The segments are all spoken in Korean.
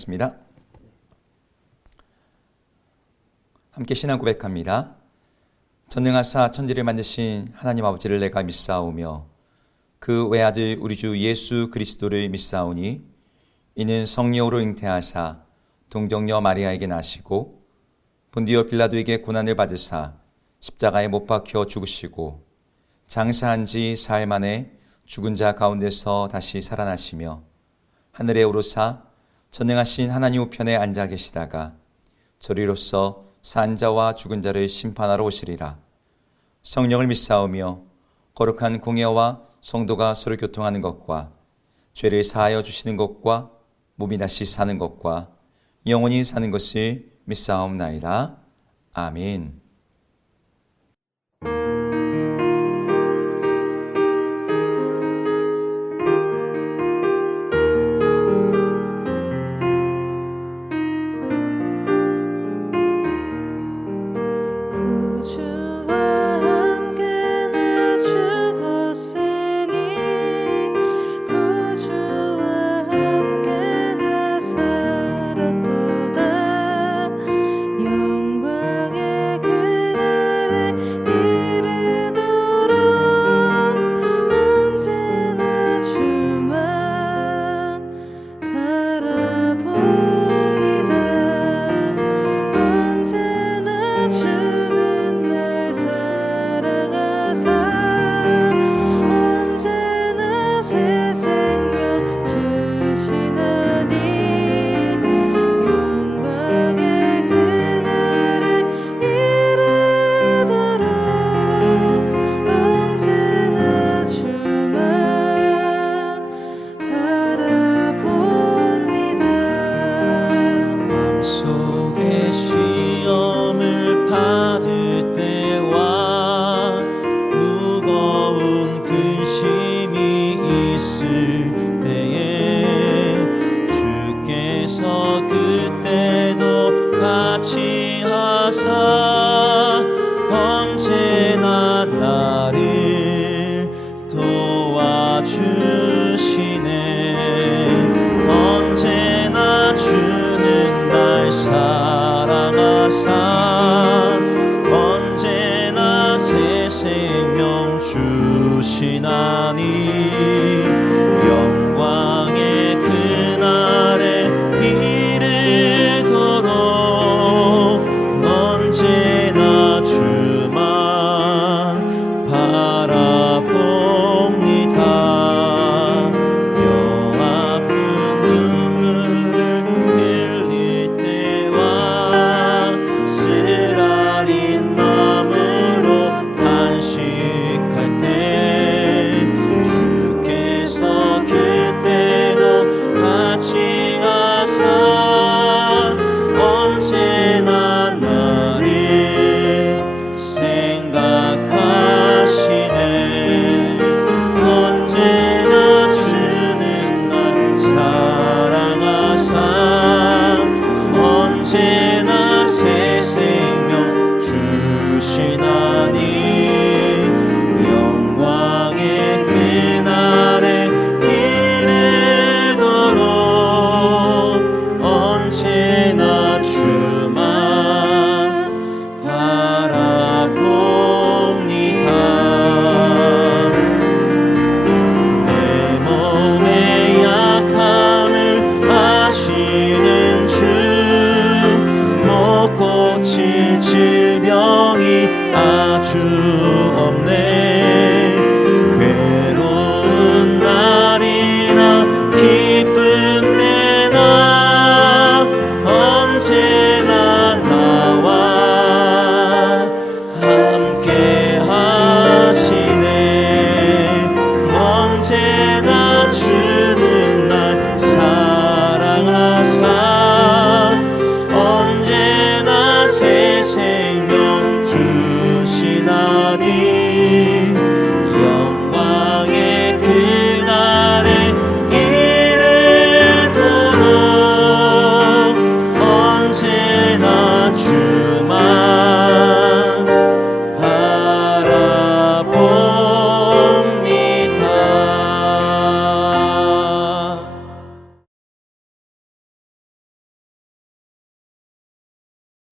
습니다. 함께 신앙 고백합니다. 전능하사 천지를 만드신 하나님 아버지를 내가 믿사오며 그 외아들 우리 주 예수 그리스도를 믿사오니 이는 성령으로 잉태하사 동정녀 마리아에게 나시고 본디오 빌라도에게 고난을 받으사 십자가에 못 박혀 죽으시고 장사한 지 사흘 만에 죽은 자 가운데서 다시 살아나시며 하늘에 오르사 전능하신 하나님 우편에 앉아 계시다가 저리로서 산 자와 죽은 자를 심판하러 오시리라. 성령을 믿사오며 거룩한 공예와 성도가 서로 교통하는 것과 죄를 사하여 주시는 것과 몸이 다시 사는 것과 영원히 사는 것을 믿사옵나이다. 아멘. 무거운 근심이 있을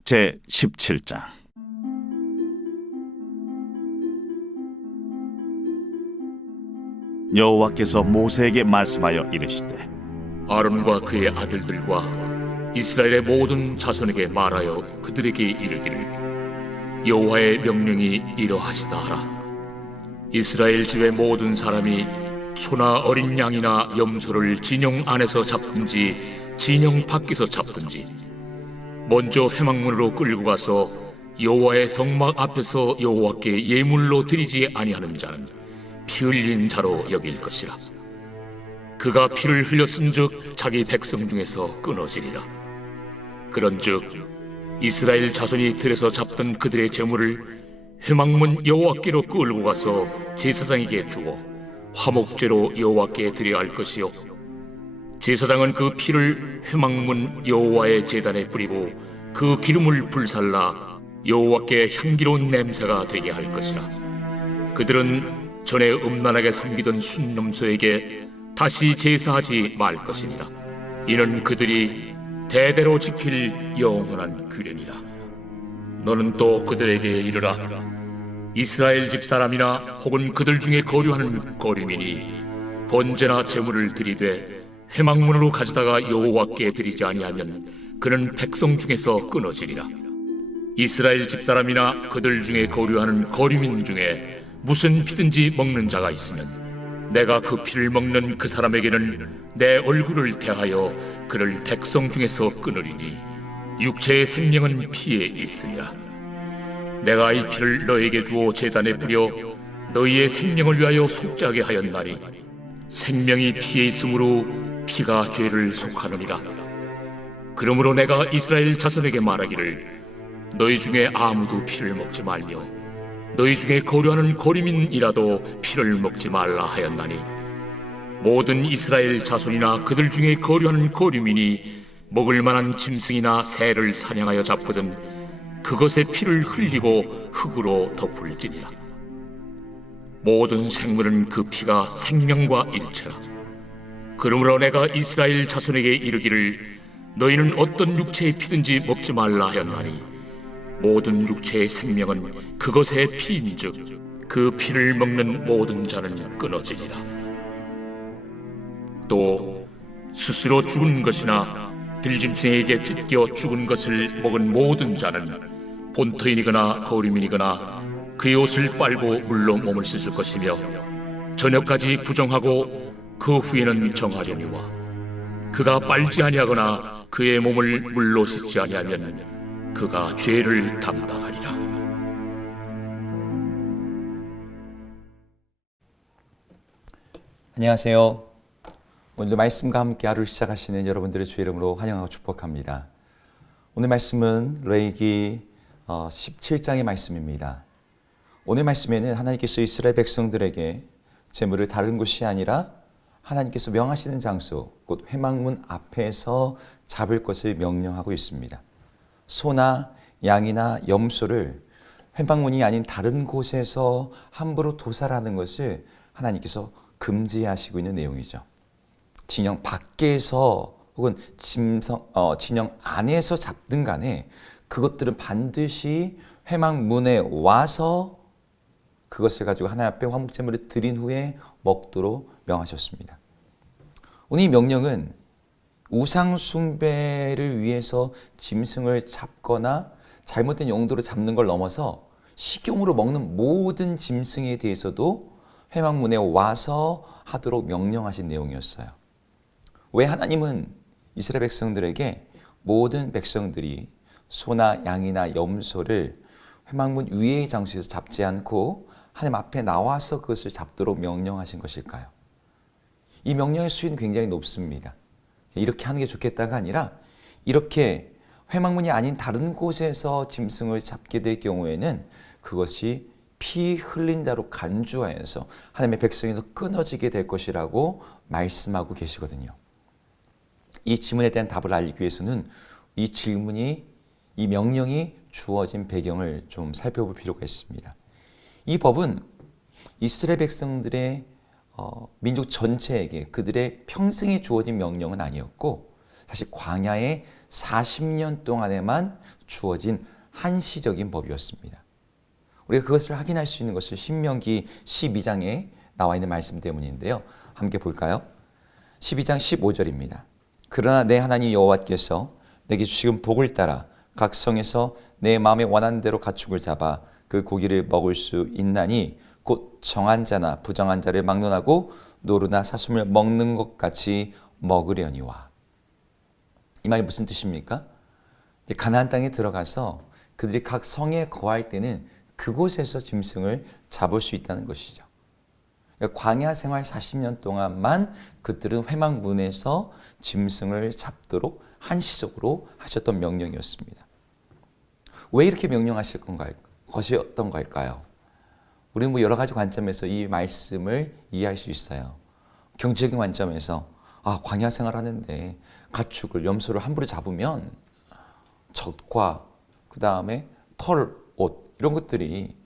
제17장. 여호와께서 모세에게 말씀하여 이르시되 아론과 그의 아들들과 이스라엘의 모든 자손에게 말하여 그들에게 이르기를 여호와의 명령이 이러하시다 하라. 이스라엘 집의 모든 사람이 소나 어린 양이나 염소를 진영 안에서 잡든지 진영 밖에서 잡든지 먼저 회막문으로 끌고 가서 여호와의 성막 앞에서 여호와께 예물로 드리지 아니하는 자는 피 흘린 자로 여길 것이라. 그가 피를 흘렸은즉 자기 백성 중에서 끊어지리라. 그런즉 이스라엘 자손이 들에서 잡던 그들의 제물을 회막문 여호와께로 끌고 가서 제사장에게 주어 화목제로 여호와께 드려야 할 것이요, 제사장은 그 피를 회막문 여호와의 제단에 뿌리고 그 기름을 불살라 여호와께 향기로운 냄새가 되게 할 것이라. 그들은 전에 음란하게 섬기던 순념소에게 다시 제사하지 말 것이니라. 이는 그들이 대대로 지킬 영원한 규례니라. 너는 또 그들에게 이르라. 이스라엘 집 사람이나 혹은 그들 중에 거류하는 거류민이 번제나 제물을 드리되 회막문으로 가져다가 여호와께 드리지 아니하면 그는 백성 중에서 끊어지리라. 이스라엘 집 사람이나 그들 중에 거류하는 거류민 중에 무슨 피든지 먹는 자가 있으면 내가 그 피를 먹는 그 사람에게는 내 얼굴을 대하여 그를 백성 중에서 끊으리니 육체의 생명은 피에 있으리라. 내가 이 피를 너에게 주어 제단에 뿌려 너희의 생명을 위하여 속죄하게 하였나니 생명이 피에 있으므로 피가 죄를 속하느니라. 그러므로 내가 이스라엘 자손에게 말하기를 너희 중에 아무도 피를 먹지 말며 너희 중에 거류하는 거류민이라도 피를 먹지 말라 하였나니 모든 이스라엘 자손이나 그들 중에 거류하는 거류민이 먹을 만한 짐승이나 새를 사냥하여 잡거든 그것의 피를 흘리고 흙으로 덮을지니라. 모든 생물은 그 피가 생명과 일체라. 그러므로 내가 이스라엘 자손에게 이르기를 너희는 어떤 육체의 피든지 먹지 말라 하였나니 모든 육체의 생명은 그것의 피인즉 그 피를 먹는 모든 자는 끊어지리라. 또 스스로 죽은 것이나 들짐승에게 찢겨 죽은 것을 먹은 모든 자는 본토인이거나 거류민이거나 그의 옷을 빨고 물로 몸을 씻을 것이며 저녁까지 부정하고 그 후에는 정하려니와 그가 빨지 아니하거나 그의 몸을 물로 씻지 아니하면 그가 죄를 담당하리라. 안녕하세요. 오늘도 말씀과 함께 하루를 시작하시는 여러분들의 주의 이름으로 환영하고 축복합니다. 오늘 말씀은 레위기 17장의 말씀입니다. 오늘 말씀에는 하나님께서 이스라엘 백성들에게 제물을 다른 곳이 아니라 하나님께서 명하시는 장소, 곧 회막문 앞에서 잡을 것을 명령하고 있습니다. 소나 양이나 염소를 회막문이 아닌 다른 곳에서 함부로 도살하는 것을 하나님께서 금지하시고 있는 내용이죠. 진영 밖에서 혹은 진영 안에서 잡든 간에 그것들은 반드시 회막문에 와서 그것을 가지고 하나님 앞에 화목제물을 드린 후에 먹도록 명하셨습니다. 오늘 이 명령은 우상 숭배를 위해서 짐승을 잡거나 잘못된 용도로 잡는 걸 넘어서 식용으로 먹는 모든 짐승에 대해서도 회막문에 와서 하도록 명령하신 내용이었어요. 왜 하나님은 이스라엘 백성들에게 모든 백성들이 소나 양이나 염소를 회막문 위의 장소에서 잡지 않고 하나님 앞에 나와서 그것을 잡도록 명령하신 것일까요? 이 명령의 수위는 굉장히 높습니다. 이렇게 하는 게 좋겠다가 아니라 이렇게 회막문이 아닌 다른 곳에서 짐승을 잡게 될 경우에는 그것이 피 흘린 자로 간주하여서 하나님의 백성에서 끊어지게 될 것이라고 말씀하고 계시거든요. 이 질문에 대한 답을 알기 위해서는 이 명령이 주어진 배경을 좀 살펴볼 필요가 있습니다. 이 법은 이스라엘 백성들의 민족 전체에게 그들의 평생에 주어진 명령은 아니었고 사실 광야에 40년 동안에만 주어진 한시적인 법이었습니다. 우리가 그것을 확인할 수 있는 것을 신명기 12장에 나와 있는 말씀 때문인데요. 함께 볼까요? 12장 15절입니다. 그러나 내 하나님 여호와께서 내게 주시는 복을 따라 각 성에서 내 마음에 원하는 대로 가축을 잡아 그 고기를 먹을 수 있나니 곧 정한 자나 부정한 자를 막론하고 노루나 사슴을 먹는 것 같이 먹으려니와. 이 말이 무슨 뜻입니까? 가나안 땅에 들어가서 그들이 각 성에 거할 때는 그곳에서 짐승을 잡을 수 있다는 것이죠. 그러니까 광야 생활 40년 동안만 그들은 회막문에서 짐승을 잡도록 한시적으로 하셨던 명령이었습니다. 왜 이렇게 명령하실 것이었던 걸까요? 우리는 여러 가지 관점에서 이 말씀을 이해할 수 있어요. 경제적인 관점에서 광야 생활하는데 가축을, 염소를 함부로 잡으면 젖과 그 다음에 털, 옷 이런 것들이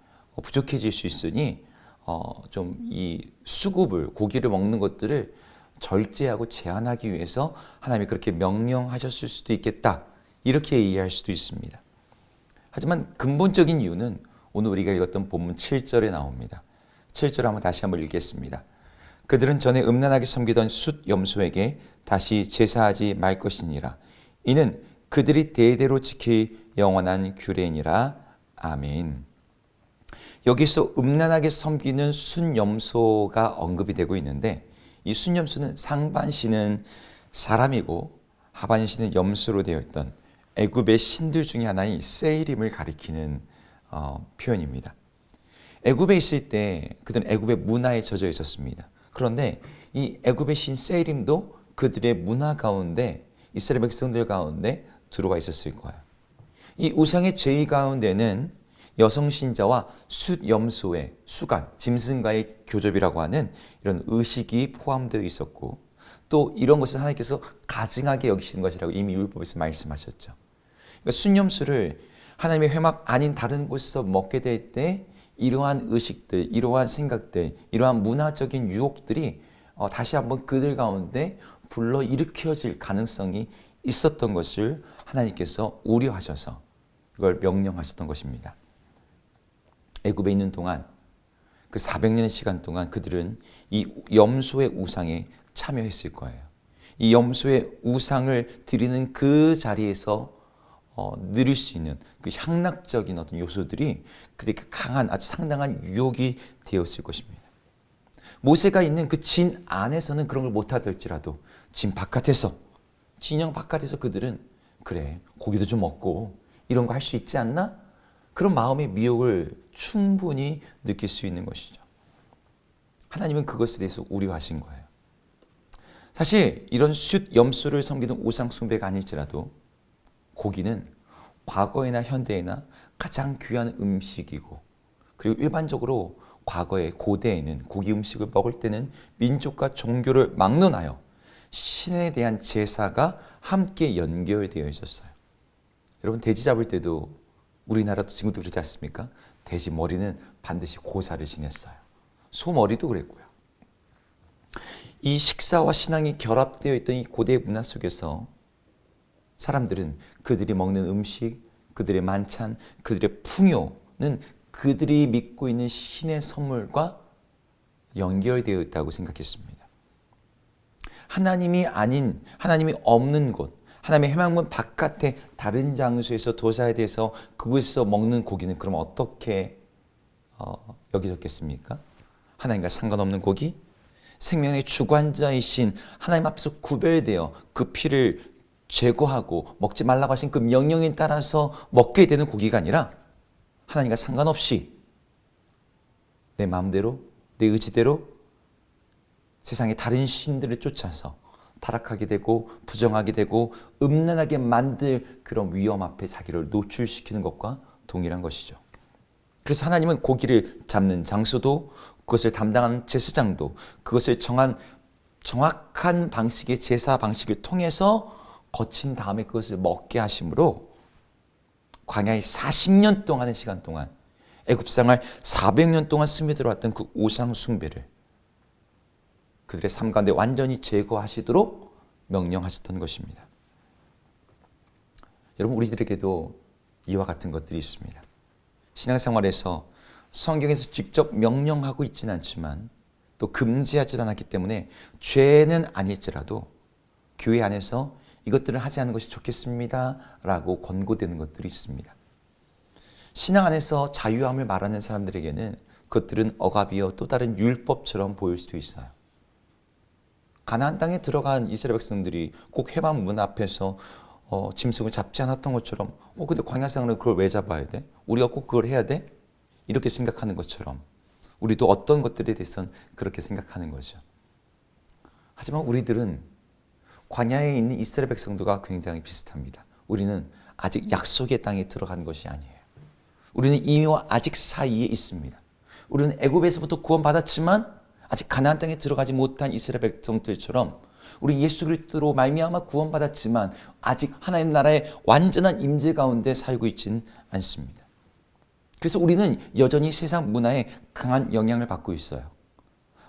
부족해질 수 있으니 좀 이 수급을, 고기를 먹는 것들을 절제하고 제한하기 위해서 하나님이 그렇게 명령하셨을 수도 있겠다, 이렇게 이해할 수도 있습니다. 하지만 근본적인 이유는 오늘 우리가 읽었던 본문 7절에 나옵니다. 7절 다시 한번 읽겠습니다. 그들은 전에 음란하게 섬기던 숫 염소에게 다시 제사하지 말 것이니라. 이는 그들이 대대로 지킬 영원한 규례니라. 아멘. 여기서 음란하게 섬기는 순염소가 언급이 되고 있는데, 이 순염소는 상반신은 사람이고 하반신은 염소로 되어 있던 애굽의 신들 중에 하나인 세이림을 가리키는 표현입니다. 애굽에 있을 때 그들은 애굽의 문화에 젖어 있었습니다. 그런데 이 애굽의 신 세이림도 그들의 문화 가운데, 이스라엘 백성들 가운데 들어와 있었을 거예요. 이 우상의 제의 가운데는 여성 신자와 숫 염소의 수간, 짐승과의 교접이라고 하는 이런 의식이 포함되어 있었고, 또 이런 것을 하나님께서 가증하게 여기시는 것이라고 이미 율법에서 말씀하셨죠. 그러니까 순염소를 하나님의 회막 아닌 다른 곳에서 먹게 될 때 이러한 의식들, 이러한 생각들, 이러한 문화적인 유혹들이 다시 한번 그들 가운데 불러 일으켜질 가능성이 있었던 것을 하나님께서 우려하셔서 그걸 명령하셨던 것입니다. 애굽에 있는 동안, 그 400년의 시간 동안 그들은 이 염소의 우상에 참여했을 거예요. 이 염소의 우상을 드리는 그 자리에서 누릴 수 있는 그 향락적인 어떤 요소들이 그들에게 강한, 아주 상당한 유혹이 되었을 것입니다. 모세가 있는 그 진 안에서는 그런 걸 못하더라도 진 바깥에서, 진영 바깥에서 그들은 그래, 고기도 좀 먹고 이런 거 할 수 있지 않나? 그런 마음의 미혹을 충분히 느낄 수 있는 것이죠. 하나님은 그것에 대해서 우려하신 거예요. 사실 이런 숫 염소를 섬기는 우상 숭배가 아닐지라도 고기는 과거에나 현대에나 가장 귀한 음식이고, 그리고 일반적으로 과거에 고대에는 고기 음식을 먹을 때는 민족과 종교를 막론하여 신에 대한 제사가 함께 연결되어 있었어요. 여러분, 돼지 잡을 때도 우리나라도 지금도 그렇지 않습니까? 돼지 머리는 반드시 고사를 지냈어요. 소 머리도 그랬고요. 이 식사와 신앙이 결합되어 있던 이 고대 문화 속에서 사람들은 그들이 먹는 음식, 그들의 만찬, 그들의 풍요는 그들이 믿고 있는 신의 선물과 연결되어 있다고 생각했습니다. 하나님이 아닌, 하나님이 없는 곳, 하나님의 회막문 바깥에 다른 장소에서 도사에 대해서 그곳에서 먹는 고기는 그럼 어떻게 여겨졌겠습니까? 하나님과 상관없는 고기? 생명의 주관자이신 하나님 앞에서 구별되어 그 피를 제거하고 먹지 말라고 하신 그 명령에 따라서 먹게 되는 고기가 아니라 하나님과 상관없이 내 마음대로, 내 의지대로 세상의 다른 신들을 쫓아서 타락하게 되고 부정하게 되고 음란하게 만들 그런 위험 앞에 자기를 노출시키는 것과 동일한 것이죠. 그래서 하나님은 고기를 잡는 장소도, 그것을 담당하는 제사장도 그것을 정확한 방식의 제사 방식을 통해서 거친 다음에 그것을 먹게 하심으로 광야의 40년 동안의 시간 동안, 애굽 생활 400년 동안 스며들어왔던 그 우상 숭배를 그들의 삶 가운데 완전히 제거하시도록 명령하셨던 것입니다. 여러분, 우리들에게도 이와 같은 것들이 있습니다. 신앙생활에서 성경에서 직접 명령하고 있지는 않지만 또 금지하지도 않았기 때문에 죄는 아닐지라도 교회 안에서 이것들을 하지 않는 것이 좋겠습니다 라고 권고되는 것들이 있습니다. 신앙 안에서 자유함을 말하는 사람들에게는 그것들은 억압이요 또 다른 율법처럼 보일 수도 있어요. 가나안 땅에 들어간 이스라엘 백성들이 꼭 회막 문 앞에서 짐승을 잡지 않았던 것처럼 근데 광야 생활은 그걸 왜 잡아야 돼? 우리가 꼭 그걸 해야 돼? 이렇게 생각하는 것처럼 우리도 어떤 것들에 대해서는 그렇게 생각하는 거죠. 하지만 우리들은 광야에 있는 이스라엘 백성들과 굉장히 비슷합니다. 우리는 아직 약속의 땅에 들어간 것이 아니에요. 우리는 이와 아직 사이에 있습니다. 우리는 애굽에서부터 구원받았지만 아직 가나안 땅에 들어가지 못한 이스라엘 백성들처럼 우리 예수 그리스도로 말미암아 구원받았지만 아직 하나님 나라의 완전한 임재 가운데 살고 있지는 않습니다. 그래서 우리는 여전히 세상 문화에 강한 영향을 받고 있어요.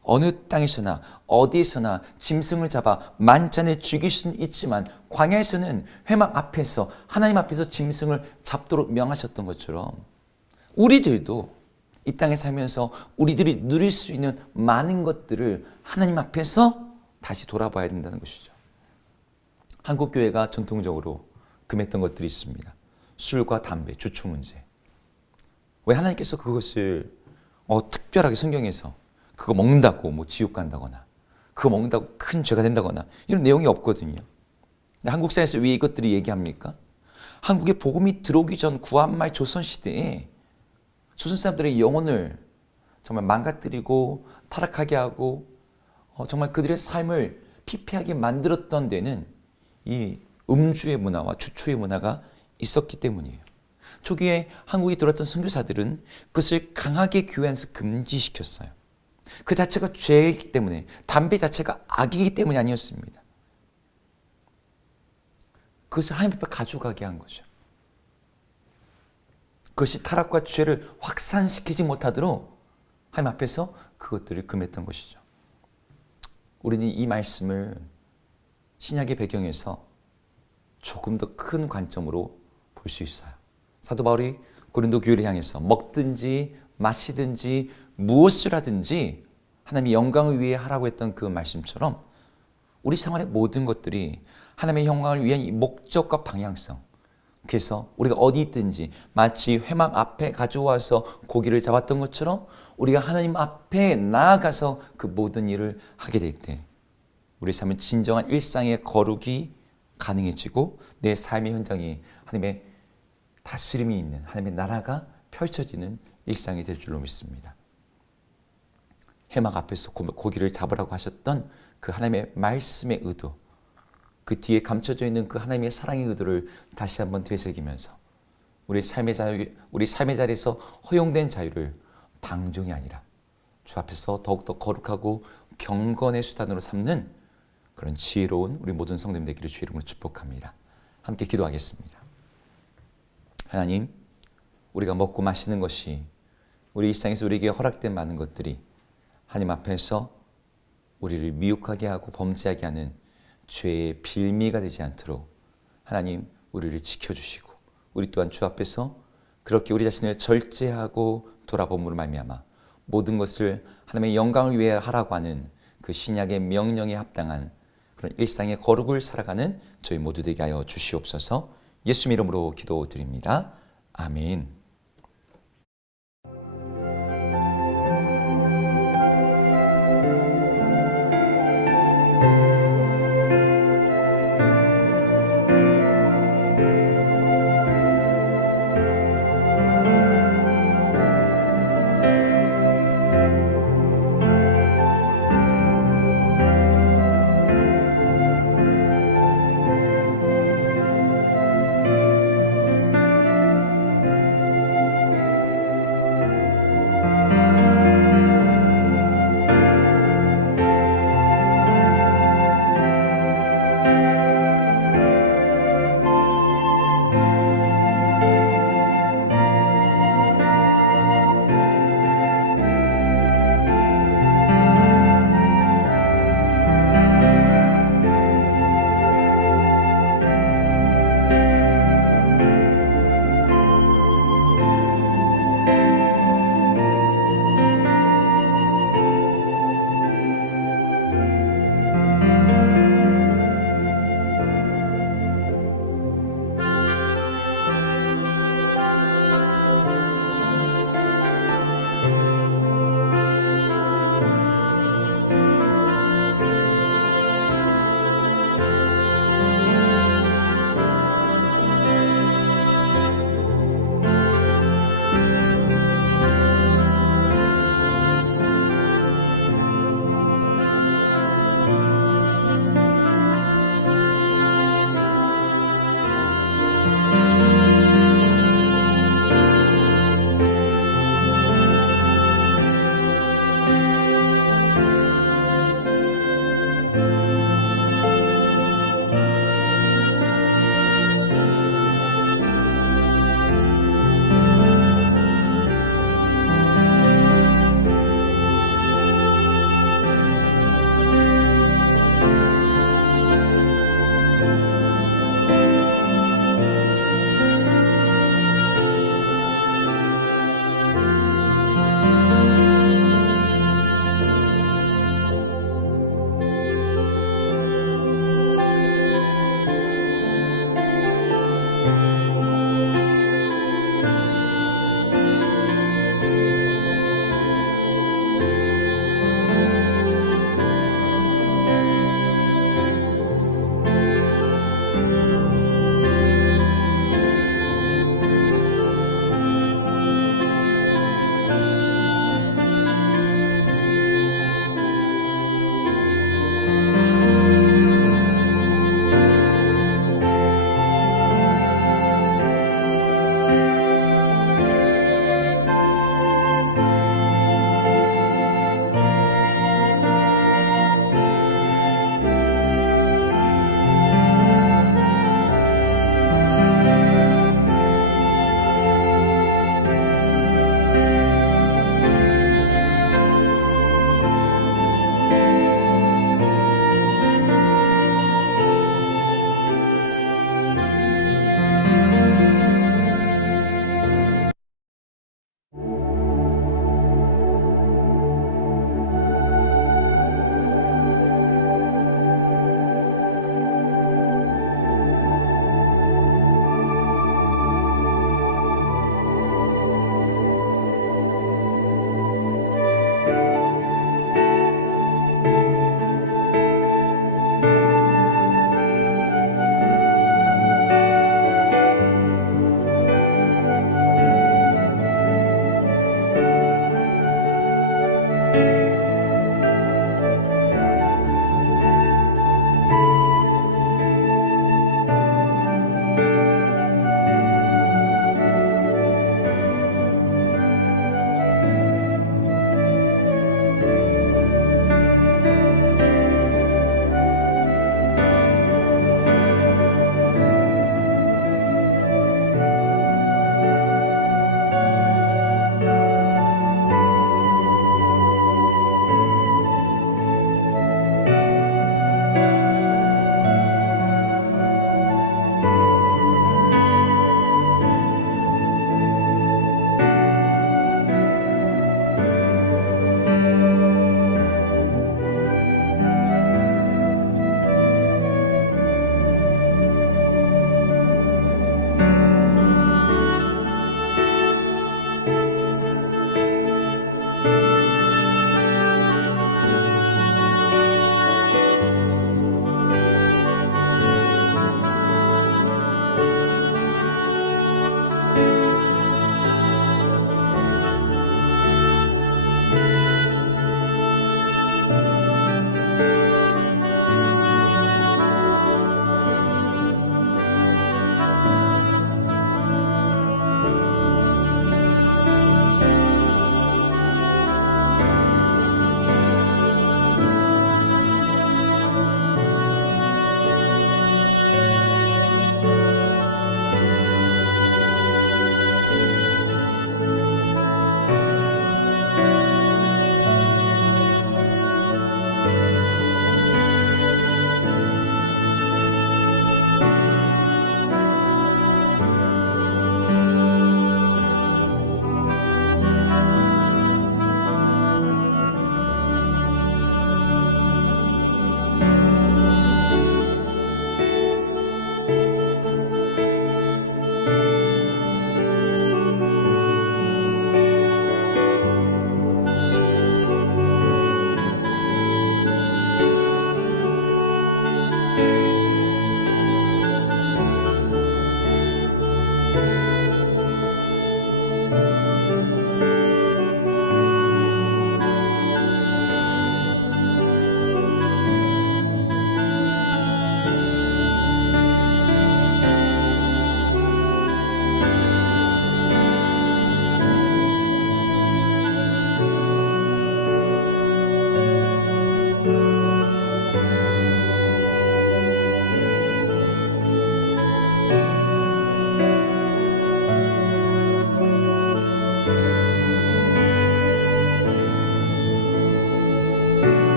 어느 땅에서나 어디에서나 짐승을 잡아 만찬에 죽일 수는 있지만 광야에서는 회막 앞에서 하나님 앞에서 짐승을 잡도록 명하셨던 것처럼 우리들도 이 땅에 살면서 우리들이 누릴 수 있는 많은 것들을 하나님 앞에서 다시 돌아봐야 된다는 것이죠. 한국 교회가 전통적으로 금했던 것들이 있습니다. 술과 담배, 주초 문제. 왜 하나님께서 그것을 특별하게 성경에서 그거 먹는다고 뭐 지옥 간다거나 그거 먹는다고 큰 죄가 된다거나 이런 내용이 없거든요. 한국 사회에서 왜 이것들이 얘기합니까? 한국에 복음이 들어오기 전 구한말 조선시대에 조선 사람들의 영혼을 정말 망가뜨리고 타락하게 하고 정말 그들의 삶을 피폐하게 만들었던 데는 이 음주의 문화와 주초의 문화가 있었기 때문이에요. 초기에 한국에 들어왔던 선교사들은 그것을 강하게 교회 안에서 금지시켰어요. 그 자체가 죄이기 때문에, 담배 자체가 악이기 때문이 아니었습니다. 그것을 하나님 앞에 가져가게 한 거죠. 그것이 타락과 죄를 확산시키지 못하도록 하나님 앞에서 그것들을 금했던 것이죠. 우리는 이 말씀을 신약의 배경에서 조금 더 큰 관점으로 볼 수 있어요. 사도 바울이 고린도 교회를 향해서 먹든지 마시든지 무엇을 하든지 하나님의 영광을 위해 하라고 했던 그 말씀처럼 우리 생활의 모든 것들이 하나님의 영광을 위한 이 목적과 방향성, 그래서 우리가 어디 있든지 마치 회막 앞에 가져와서 고기를 잡았던 것처럼 우리가 하나님 앞에 나아가서 그 모든 일을 하게 될 때 우리 삶은 진정한 일상의 거룩이 가능해지고 내 삶의 현장이 하나님의 다스림이 있는 하나님의 나라가 펼쳐지는 일상이 될 줄로 믿습니다. 해막 앞에서 고기를 잡으라고 하셨던 그 하나님의 말씀의 의도, 그 뒤에 감춰져 있는 그 하나님의 사랑의 의도를 다시 한번 되새기면서 우리 삶의 자리에서 허용된 자유를 방종이 아니라 주 앞에서 더욱더 거룩하고 경건의 수단으로 삼는 그런 지혜로운 우리 모든 성도님 되기를 주의 이름으로 축복합니다. 함께 기도하겠습니다. 하나님, 우리가 먹고 마시는 것이 우리 일상에서 우리에게 허락된 많은 것들이 하나님 앞에서 우리를 미혹하게 하고 범죄하게 하는 죄의 빌미가 되지 않도록 하나님 우리를 지켜주시고 우리 또한 주 앞에서 그렇게 우리 자신을 절제하고 돌아봄으로 말미암아 모든 것을 하나님의 영광을 위해 하라고 하는 그 신약의 명령에 합당한 그런 일상의 거룩을 살아가는 저희 모두 되게 하여 주시옵소서. 예수 이름으로 기도드립니다. 아멘.